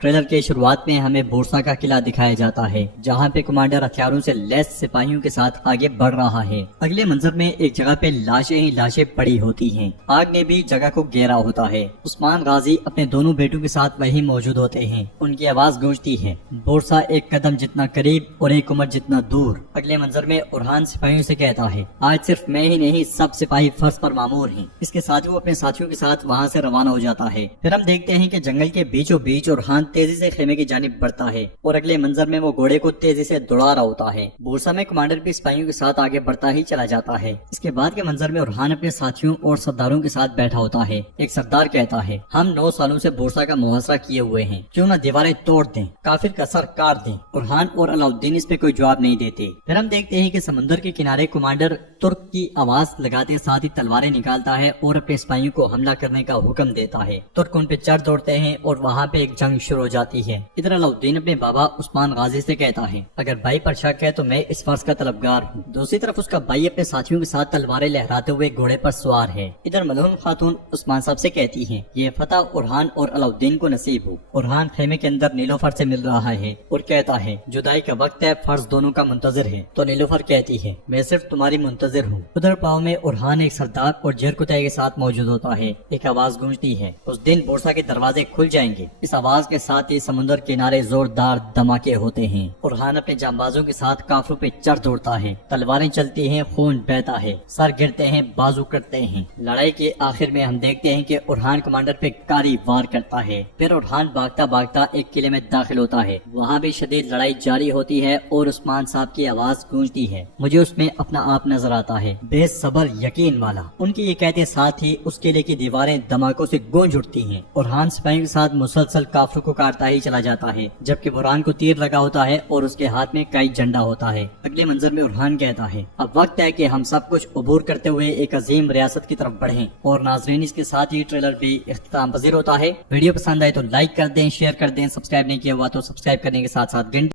Trailer کے شروعات میں ہمیں بورسا کا قلعہ دکھایا جاتا ہے جہاں پہ کمانڈر ہتھیاروں سے لیس سپاہیوں کے ساتھ آگے بڑھ رہا ہے۔ اگلے منظر میں ایک جگہ پہ لاشیں ہی لاشیں پڑی ہوتی ہیں۔ آگ نے بھی جگہ کو گھیرا ہوتا ہے۔ عثمان غازی اپنے دونوں بیٹوں کے ساتھ وہیں موجود ہوتے ہیں۔ ان کی آواز گونجتی ہے، بورسا ایک قدم جتنا قریب اور ایک عمر جتنا دور۔ اگلے منظر میں اورہان سپاہیوں سے کہتا ہے، آج صرف میں ہی نہیں سب سپاہی فرض پر مامور ہیں۔ اس کے ساتھ وہ اپنے ساتھیوں کے ساتھ وہاں سے روانہ ہو جاتا ہے۔ پھر ہم دیکھتے ہیں کہ جنگل کے بیچوں بیچ اورہان تیزی سے خیمے کی جانب بڑھتا ہے اور اگلے منظر میں وہ گھوڑے کو تیزی سے دوڑا رہا ہوتا ہے۔ بورسا میں کمانڈر بھی سپاہیوں کے ساتھ آگے بڑھتا ہی چلا جاتا ہے۔ اس کے بعد کے منظر میں اورہان اپنے ساتھیوں اور سرداروں کے ساتھ بیٹھا ہوتا ہے۔ ایک سردار کہتا ہے، ہم 9 سالوں سے بورسا کا محاصرہ کیے ہوئے ہیں، کیوں نہ دیواریں توڑ دیں، کافر کا سر کاٹ دیں۔ اورہان اور علاؤالدین اس پہ کوئی جواب نہیں دیتے۔ پھر ہم دیکھتے ہیں کہ سمندر کے کنارے کمانڈر ترک کی آواز لگاتے ساتھ ہی تلواریں نکالتا ہے اور اپنے سپاہیوں کو حملہ کرنے کا حکم دیتا ہے۔ ترک ان پہ چڑھ دوڑتے ہیں اور وہاں پہ ایک جنگ شروع ہو جاتی ہے۔ ادھر علاؤالدین اپنے بابا عثمان غازی سے کہتا ہے، اگر بھائی پر شک ہے تو میں اس فرض کا طلبگار ہوں۔ دوسری طرف اس کا بھائی اپنے ساتھیوں کے ساتھ تلواریں لہراتے ہوئے گھوڑے پر سوار ہے۔ ادھر ملعون خاتون عثمان صاحب سے کہتی ہیں، یہ فتح اورہان اور علاؤالدین کو نصیب ہو۔ اورہان خیمے کے اندر نیلوفر سے مل رہا ہے اور کہتا ہے، جدائی کا وقت ہے، فرض دونوں کا منتظر ہے۔ تو نیلوفر کہتی ہے، میں صرف تمہاری منتظر ہوں۔ ادھر پاؤں میں اورہان ایک سردار اور جیرکتائی کے ساتھ موجود ہوتا ہے۔ ایک آواز گونجتی ہے، اس دن بورسا کے دروازے کھل جائیں گے۔ اس آواز کے ساتھ ہی سمندر کنارے زوردار دھماکے ہوتے ہیں۔ اورہان اپنے جانبازوں کے ساتھ کافروں پہ چڑھ دوڑتا ہے، تلواریں چلتی ہیں، خون بہتا ہے، سر گرتے ہیں، بازو کٹتے ہیں۔ لڑائی کے آخر میں ہم دیکھتے ہیں کہ اورہان کمانڈر پہ کاری وار کرتا ہے۔ پھر اورہان بھاگتا بھاگتا ایک قلعے میں داخل ہوتا ہے۔ وہاں بھی شدید لڑائی جاری ہوتی ہے اور عثمان صاحب کی آواز گونجتی ہے، مجھے اس میں اپنا آپ نظر آتا ہے، بے صبر یقین والا۔ ان کی یہ کہتے ساتھ ہی اس قلعے کی دیواریں دھماکوں سے گونج اٹھتی ہیں۔ اورہان سپاہیوں کے ساتھ مسلسل کافروں کو کاٹتا ہی چلا جاتا ہے، جبکہ اورہان کو تیر لگا ہوتا ہے اور اس کے ہاتھ میں کئی جھنڈا ہوتا ہے۔ اگلے منظر میں اورہان کہتا ہے، اب وقت ہے کہ ہم سب کچھ عبور کرتے ہوئے ایک عظیم ریاست کی طرف بڑھیں۔ اور ناظرین، اس کے ساتھ ہی ٹریلر بھی اختتام پذیر ہوتا ہے۔ ویڈیو پسند آئے تو لائک کر دیں، شیئر کر دیں، سبسکرائب نہیں کیا ہوا تو سبسکرائب کرنے کے ساتھ ساتھ گھنٹی